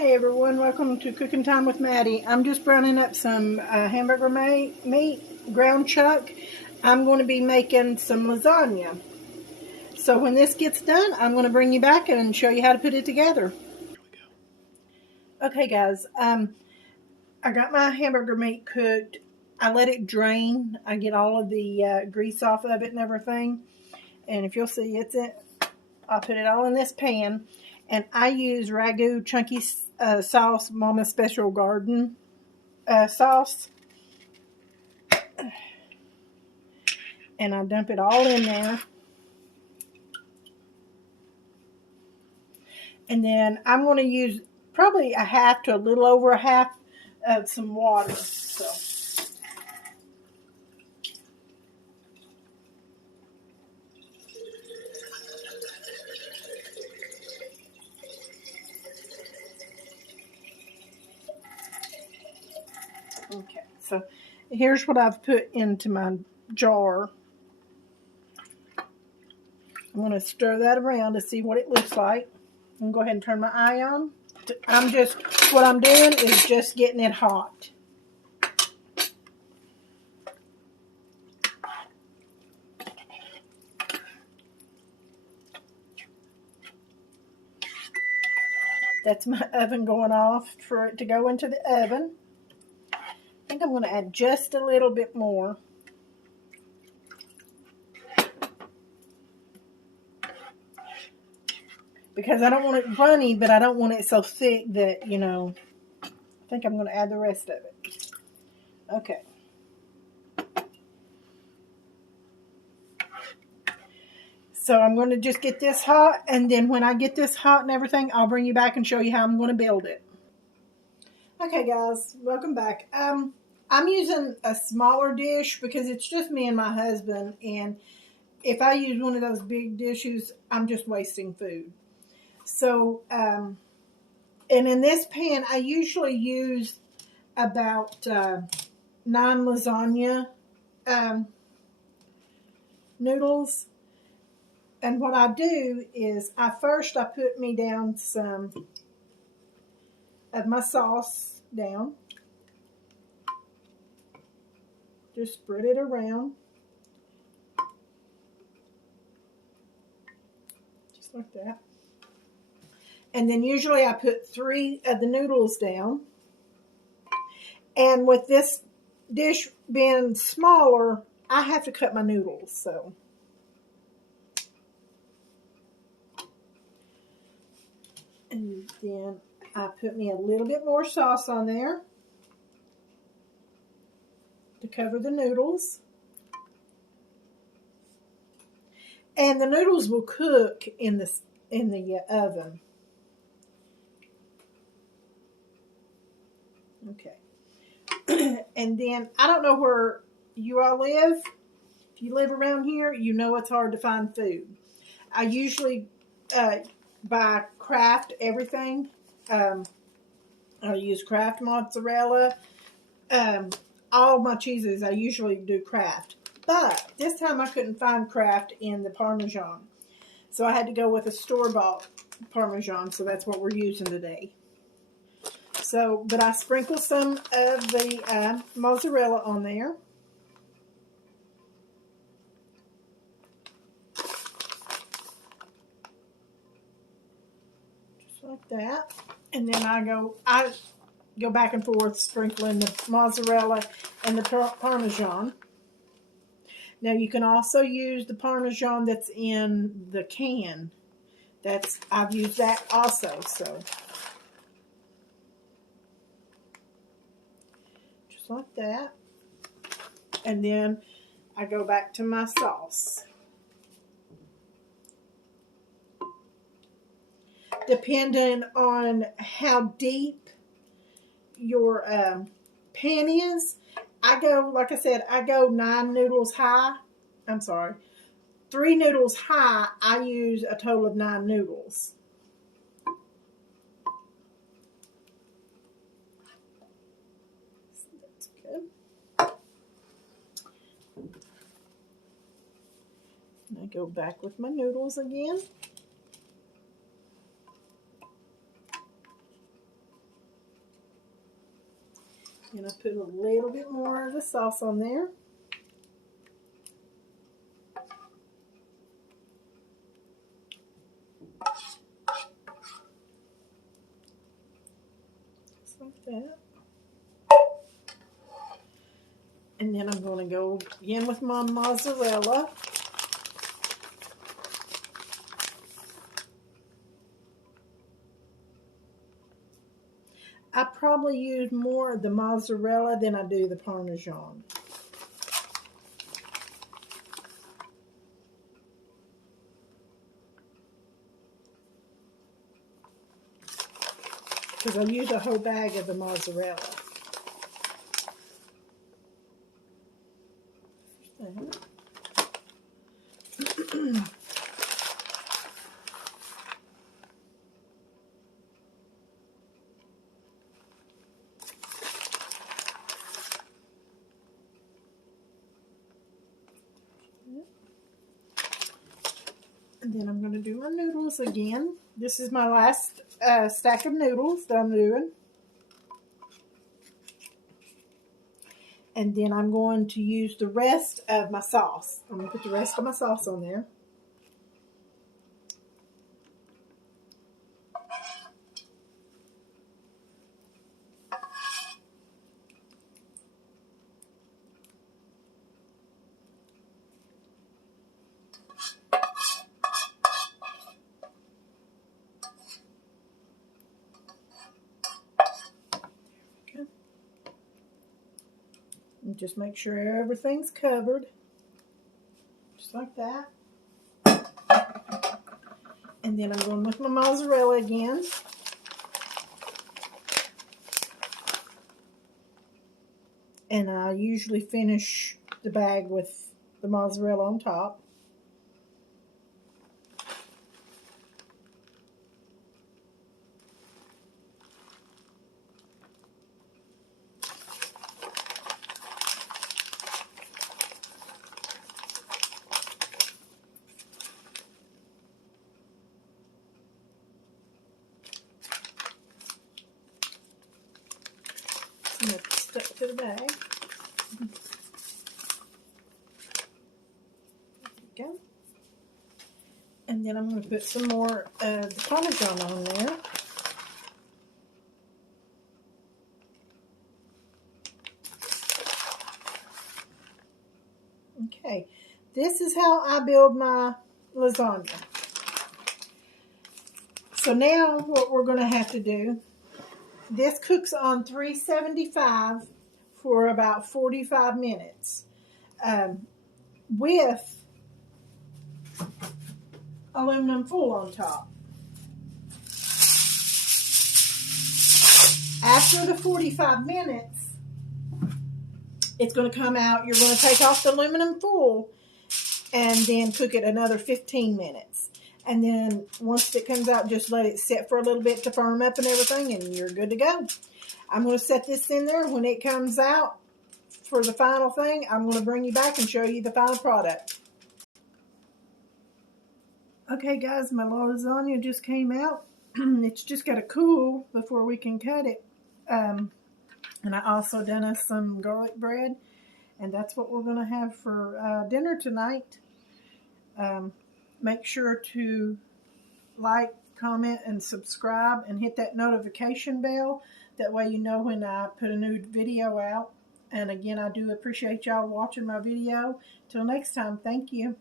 Hey everyone, welcome to Cooking Time with Maddie. I'm just browning up some hamburger meat, ground chuck. I'm going to be making some lasagna. So when this gets done, I'm going to bring you back and show you how to put it together. Okay guys, I got my hamburger meat cooked. I let it drain. I get all of the grease off of it and everything. And if you'll see, I'll put it all in this pan. And I use Ragu Chunky Sauce, Mama Special Garden sauce. And I dump it all in there. And then I'm going to use probably a half to a little over a half of some water. So. Okay, so here's what I've put into my jar. I'm going to stir that around to see what it looks like. I'm going to go ahead and turn my eye on. What I'm doing is just getting it hot. That's my oven going off for it to go into the oven. I think I'm going to add just a little bit more. Because I don't want it runny, but I don't want it so thick that, I think I'm going to add the rest of it. Okay. So I'm going to just get this hot, and then when I get this hot and everything, I'll bring you back and show you how I'm going to build it. Okay, guys, welcome back. I'm using a smaller dish because it's just me and my husband, and if I use one of those big dishes, I'm just wasting food. So, and in this pan, I usually use about 9 lasagna noodles. And what I do is I put me down some of my sauce down. Just spread it around. Just like that. And then usually I put 3 of the noodles down. And with this dish being smaller, I have to cut my noodles, so. And then I put me a little bit more sauce on there to cover the noodles. And the noodles will cook in the oven. Okay. And then I don't know where you all live. If you live around here, you know it's hard to find food. I usually buy Kraft everything. I use Kraft mozzarella. All my cheeses I usually do Kraft. But this time I couldn't find Kraft in the Parmesan. So I had to go with a store-bought Parmesan. So that's what we're using today. So, but I sprinkle some of the mozzarella on there. Just like that. And then I go back and forth sprinkling the mozzarella and the Parmesan. Now you can also use the Parmesan that's in the can. I've used that also, so. Just like that. And then I go back to my sauce. Depending on how deep your pan is, like I said, I go 9 noodles high. I'm sorry, 3 noodles high. I use a total of 9 noodles. That's good. And I go back with my noodles again. And I put a little bit more of the sauce on there. Just like that. And then I'm going to go again with my mozzarella. I probably use more of the mozzarella than I do the Parmesan. Because I use a whole bag of the mozzarella. And then I'm going to do my noodles again. This is my last stack of noodles that I'm doing. And then I'm going to use the rest of my sauce. I'm going to put the rest of my sauce on there. And just make sure everything's covered. Just like that. And then I'm going with my mozzarella again. And I usually finish the bag with the mozzarella on top. And it's stuck to the bag. There we go. And then I'm going to put some more of the Parmesan on there. Okay, this is how I build my lasagna. So now what we're going to have to do, this cooks on 375 for about 45 minutes with aluminum foil on top. After the 45 minutes, it's going to come out. You're going to take off the aluminum foil and then cook it another 15 minutes. And then once it comes out, just let it sit for a little bit to firm up and everything, and you're good to go. I'm going to set this in there. When it comes out for the final thing, I'm going to bring you back and show you the final product. Okay, guys, my lasagna just came out. It's just got to cool before we can cut it. And I also done us some garlic bread, and that's what we're going to have for dinner tonight. Make sure to like, comment, and subscribe, and hit that notification bell. That way you know when I put a new video out. And again, I do appreciate y'all watching my video. Till next time, thank you.